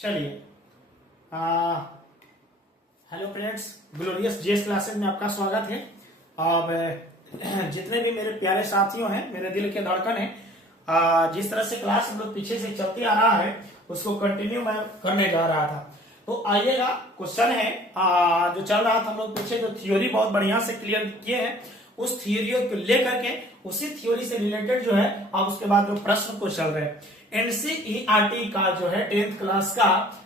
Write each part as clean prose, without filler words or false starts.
चलिए, hello friends, glorious जेस classes में आपका स्वागत है। अब जितने भी मेरे प्यारे साथियों हैं, मेरे दिल के धड़कन हैं, जिस तरह से क्लास हम लोग पीछे से चलती आ रहा है उसको कंटिन्यू मैं करने जा रहा था। तो आइएगा, क्वेश्चन है जो चल रहा था हम लोग पीछे, जो थ्योरी बहुत बढ़िया से क्लियर किए हैं, उस थ्योरी को लेकर के उसी थ्योरी से रिलेटेड जो है अब उसके बाद जो प्रश्न को चल रहे हैं एनसीईआरटी का जो है 10th क्लास का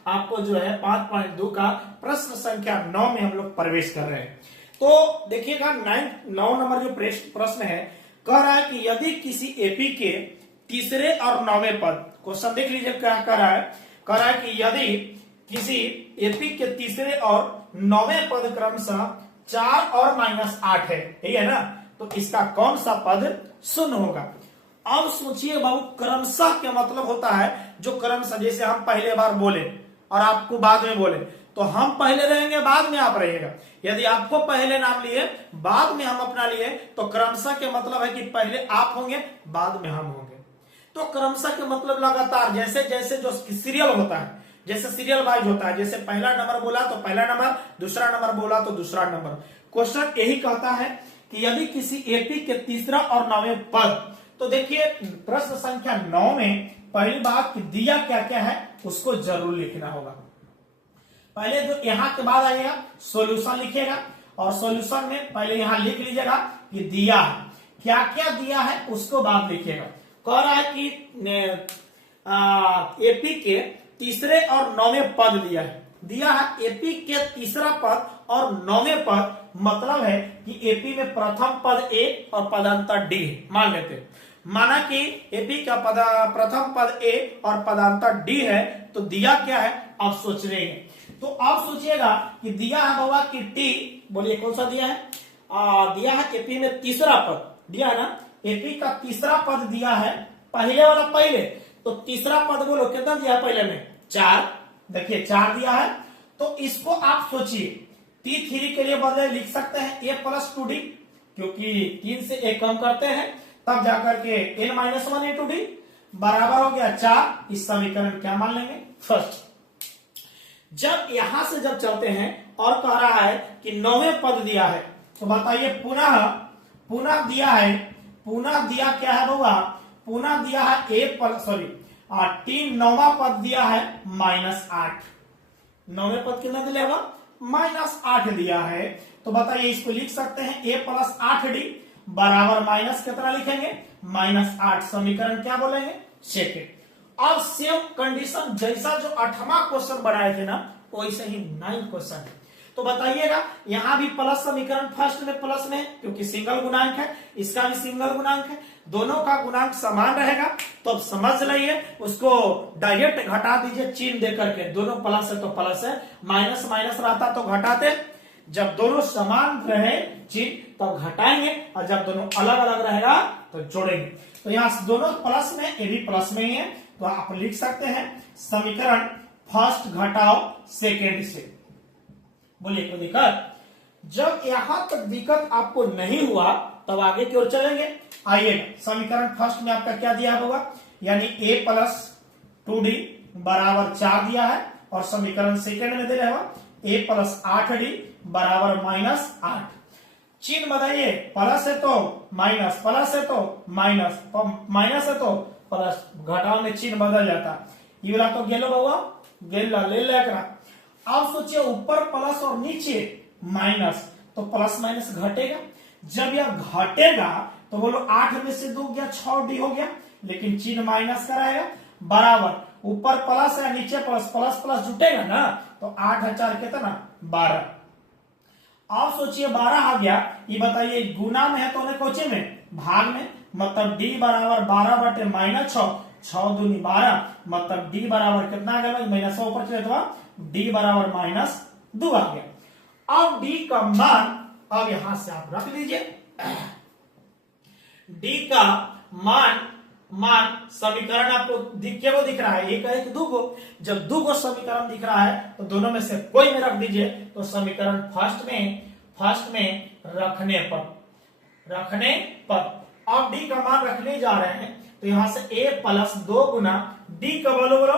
आपको जो है 5.2 का प्रश्न संख्या 9 में हम लोग प्रवेश कर रहे हैं। तो देखिएगा 9 नंबर जो प्रश्न है, कह रहा है कि यदि किसी एपी के तीसरे और 9वें पद, क्वेश्चन देख लीजिए क्या कह रहा है। कह रहा है कि यदि किसी एपी के तीसरे और 9वें पद क्रमशः 4 और -8 है, ठीक है ना, तो इसका कौन सा पद शून्य होगा। अब सोचिए बाबू, क्रमशः क्या मतलब होता है, जो क्रमशः, जैसे हम पहले बार बोले और आपको बाद में बोले, तो हम पहले रहेंगे बाद में आप रहिएगा। यदि आपको पहले नाम लिए बाद में हम अपना लिए, तो क्रमशः के मतलब है कि पहले आप होंगे बाद में हम होंगे। तो क्रमशः के मतलब लगातार, जैसे जैसे जो सीरियल होता है, जैसे सीरियल वाइज होता है, जैसे पहला नंबर बोला तो पहला नंबर, दूसरा नंबर बोला तो दूसरा नंबर। क्वेश्चन यही कहता है कि यदि किसी एपी के तीसरा और 9वें पद, तो देखिए प्रश्न संख्या 9 में पहली बात कि दिया क्या क्या है उसको जरूर लिखना होगा। पहले जो यहां के बाद आएगा सॉल्यूशन लिखेगा, और सॉल्यूशन में पहले यहां लिख लीजिएगा कि दिया है, क्या क्या दिया है उसको बाद लिखिएगा। कह रहा है कि एपी के तीसरे और 9वें पद दिया है एपी के तीसरा पद और 9वें पद, मतलब है कि एपी में प्रथम पद ए और पदांतर डी है। मान लेते हैं, माना कि एपी का प्रथम पद ए और पदांतर डी है, तो दिया क्या है आप सोच रहे हैं। तो आप सोचिएगा कि दिया है बाबा कि टी, बोलिए कौन सा दिया है, दिया है एपी में तीसरा पद, दिया है ना, एपी का तीसरा पद दिया है, पहले वाला पहले, तो तीसरा पद बोलो कितना दिया है पहले में, 4, देखिए 4 दिया है। तो इसको आप सोचिए T3 के लिए बदले लिख सकते हैं a + 2d, क्योंकि 3 से a कम करते हैं तब जाकर के n-1 × d बराबर हो गया 4। इस समीकरण क्या मान लेंगे फर्स्ट। जब यहां से जब चलते हैं और कह रहा है कि 9वें पद दिया है, तो बताइए पुनः दिया है, पुनः दिया क्या है बाबा, पुनः दिया है T 9वां पद दिया है -8। 9वें पद कितना दिया होगा, -8 दिया है। तो बताइए इसको लिख सकते हैं a + 8d बराबर माइनस कितना लिखेंगे, -8। समीकरण क्या बोलेंगे, सेकंड। अब सेम कंडीशन जैसा जो 8वां क्वेश्चन बनाए थे ना, वैसे ही 9 क्वेश्चन है। तो बताइएगा यहां भी प्लस समीकरण फर्स्ट में प्लस में, क्योंकि सिंगल गुणांक है, इसका भी सिंगल गुणांक है, दोनों का गुणांक समान रहेगा। तो अब समझ लिये, उसको डायरेक्ट घटा दीजिए चिन्ह देकर के, दोनों प्लस है तो प्लस है, माइनस माइनस रहता तो घटाते। जब दोनों समान रहे चिन्ह तब घटाएंगे, और जब दोनों अलग अलग रहेगा तो जोड़ेंगे। तो यहाँ दोनों प्लस में, ये भी प्लस में ही है, तो आप लिख सकते हैं समीकरण फर्स्ट घटाओ सेकेंड से। बोलिए कोई दिक्कत। जब यहां तक दिक्कत आपको नहीं हुआ तब आगे की ओर चलेंगे। आइए, समीकरण फर्स्ट में आपका क्या दिया होगा, यानी a + 2d बराबर 4 दिया है, और समीकरण सेकेंड में दे रहा है a + 8d बराबर -8। चिन्ह बताइए, प्लस है तो माइनस, प्लस है तो माइनस, माइनस है तो प्लस, घटाव में चिन्ह बदल जाता। ये वाला तो गेलो बाबा, गेला ले लेकर। अब सोचिए ऊपर प्लस और नीचे माइनस, तो प्लस माइनस घटेगा। जब यह घटेगा तो बोलो 8 में से 2 गया 6d हो गया, लेकिन चिन्ह माइनस कराएगा, बराबर ऊपर प्लस है नीचे प्लस, प्लस प्लस जुटेगा ना, तो 8 और 4 कितना 12। अब सोचिए 12 आ गया, ये बताइए गुना में है तो उन्हें कोचे में भाग में, मतलब d बराबर 12/-6, 6 दूनी 12, मतलब d बराबर कितना आ गया, माइनस ऊपर चले तो d बराबर -2 आ गया। अब d का मान अब यहां से आप रख लीजिए, d का मान समीकरण आपको दिख रहा है, एक है कि 2 को, जब 2 को समीकरण दिख रहा है तो दोनों में से कोई में रख दीजिए, तो समीकरण फर्स्ट में रखने पर अब d का मान रखने जा रहे हैं, तो यहां से a + 2 गुना d का बोलो